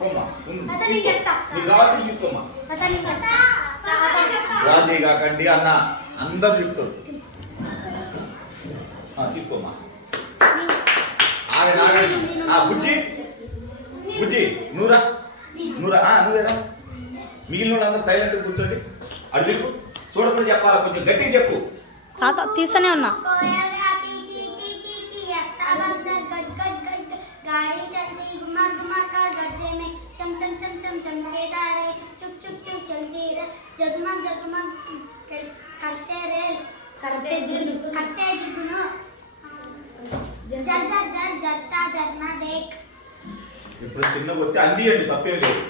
తీసుకోమ్మా రాజీగా కండి అన్న అందరు చెప్తాడు. తీసుకోమ్మా బుజ్జి బుజ్జి నూరా నూరా నువ్వేదా మిగిలిన వాళ్ళందరూ సైలెంట్ కూర్చోండి. అడుగు చూడకుండా చెప్పాలా, కొంచెం గట్టిగా చెప్పు. తాత తీస్తూనే ఉన్నా. ఇప్పుడు చిన్నగా వచ్చి అందియండి, తప్పే లేదు.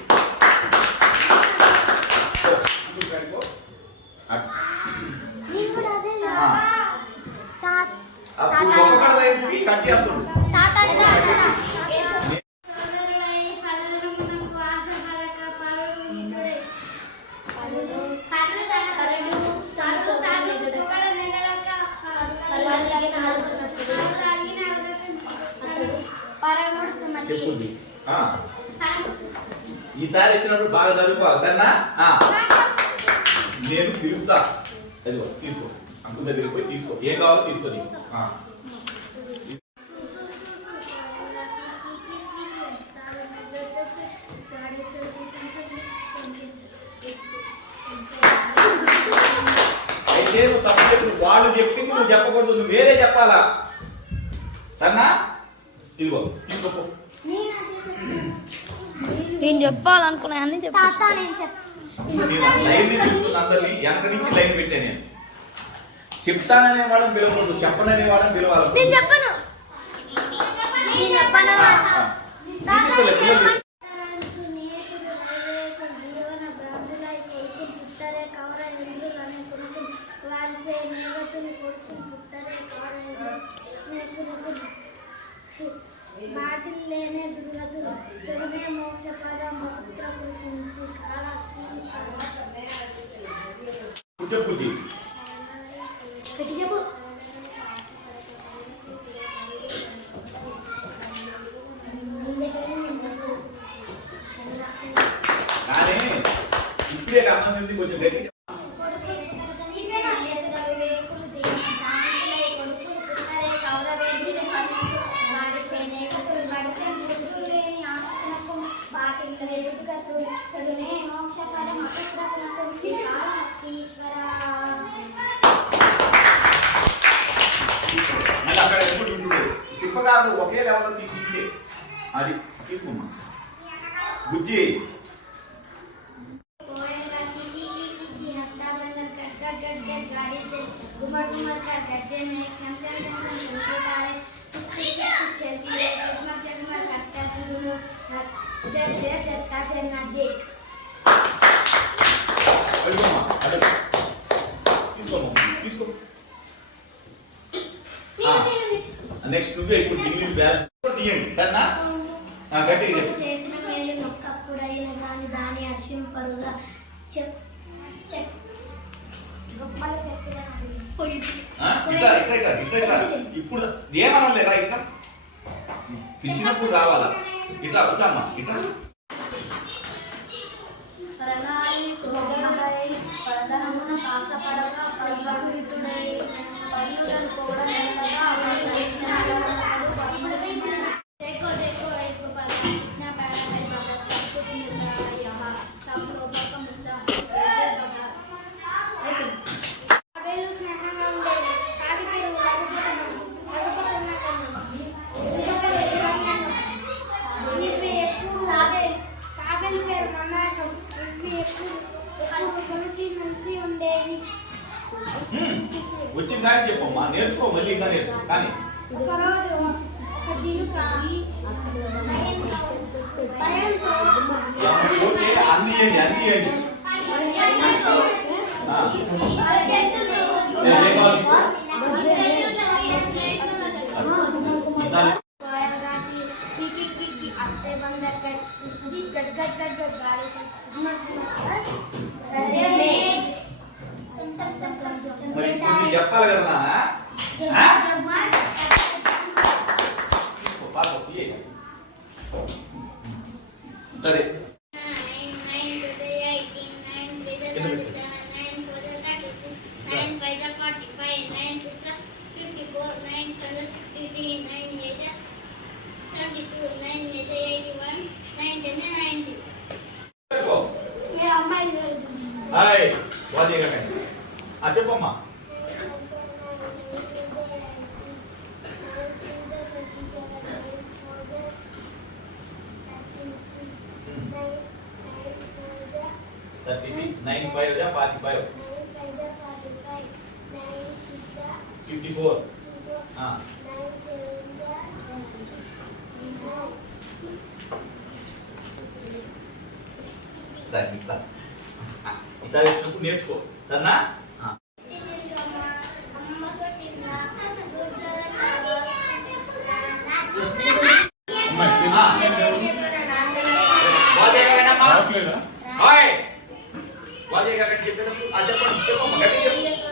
చెప్పుంది ఈసారి ఇచ్చినప్పుడు బాగా చదువుకోవాలి సరేనా? నేను పిలుస్తా, అదిగో తీసుకో, అంకుల్ దగ్గరికి పోయి తీసుకో, ఏం కావాలో తీసుకో. అయితే నువ్వు తప్పు చెప్పు, వాళ్ళు చెప్తే నువ్వు చెప్పకూడదు, నువ్వు వేరే చెప్పాలా సరేనా? ఇదిగో తీసుకో. నేను చెప్పాలనుకున్నా అన్ని లైన్ అందరినీ వెనక నుంచి లైన్ పెట్టాను. నేను చెప్తాననే వాళ్ళని పిలవకూడదు, చెప్పననే వాళ్ళని పిలవాలి. బాటిల్లేనే దుర్గతులు చెడుమే మోక్షపద మోక్ష గురించి కాలాక్షి ఇప్పుడే అన్నం కొంచెం గట్టి అక్కడ తిప్పగారు ఒకే లెవెల్లో తీసుకుంటే అది తీసుకోమ్మా బుజ్జి. నెక్స్ట్ నువ్వే ఇప్పుడు ఇంగ్లీష్ బ్యాలెన్స్ తీయండి సరేనా? గట్టిగా చెప్పు. చేసిన మేలు ఒక్కప్పుడైన కానీ దాని అర్షింపరుగా ఇప్పుడు ఏమనలేదా? ఇట్లా ఇచ్చినప్పుడు రావాలా? ఇట్లా వచ్చామ్మా ఇట్లా వచ్చిన కానీ చెప్పమ్మా, నేర్చుకో, మళ్ళీ ఇంకా నేర్చుకో. కానీ అందియండి అందియండి. ఈసారి మరి చెప్పాలి కదా సరే 9 to the 18, 9 to the 27, 9 to the 36, 9 5 the 45, 9 6 the 54, 9 7 the 63, 9 8 the 72, 9 8 the 81, 9 10 the 90. పెట్టుకో. హాయ్ వాజే గారు చెప్పమ్మా. Nine, 36 9 5 जा 45 54 हां సరే ఇట్లా ఈసారి నువ్వు నేర్చుకో సరేనా హాయ్ వాజే గారు చెప్పేటప్పుడు చెప్పండి చెప్పమ్మా గట్టిగా చెప్పు.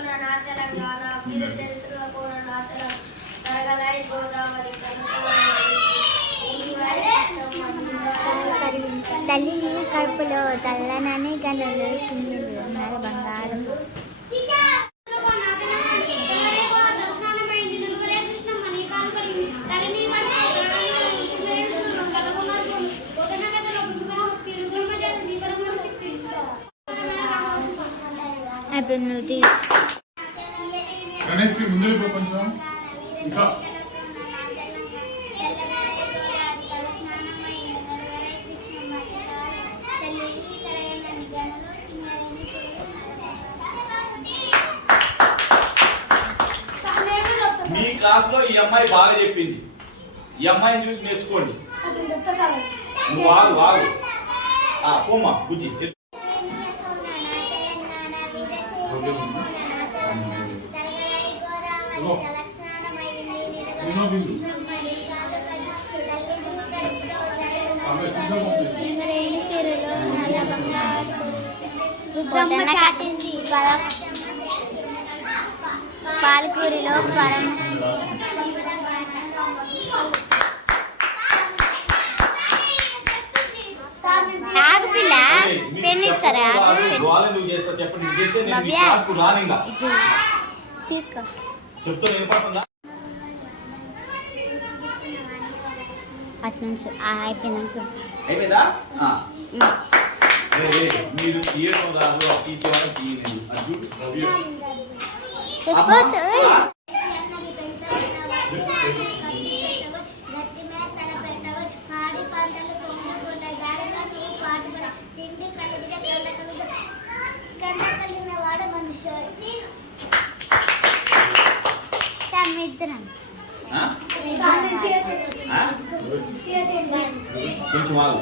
తెలంగాణ వీర చరిత్ర కూడా తరగలై గోదావరి తల్లిని కడుపులో తల్లనని గనులు సింధులు ఉన్నారు బంగారం అభివృద్ధి గణేష్ ముందు కొంచెం ఇంకా మీ క్లాస్ లో ఈ అమ్మాయి బాగా చెప్పింది. ఈ అమ్మాయిని చూసి నేర్చుకోండి. నువ్వు వాగు వాగు పోమ్మా బుజ్జి. పాలకూరిలో పరం ఆగుపిల్ల పెన్ ఇస్తారా చెప్పండి ఇది చెప్తే నేను మీ నవ్య. క్లాస్కు రాను ఇంకా. తీసుకో చెప్తే వినపడుతుందా? అటు నుంచి అయిపోయినాక అయిపోయిందా మీరు తీయడం రాదు తీసేవాళ్ళని తీయలేదు అది నవ్య. అమ్మా, సముద్రం ఆ? ఆ? కొంచెం ఆగు.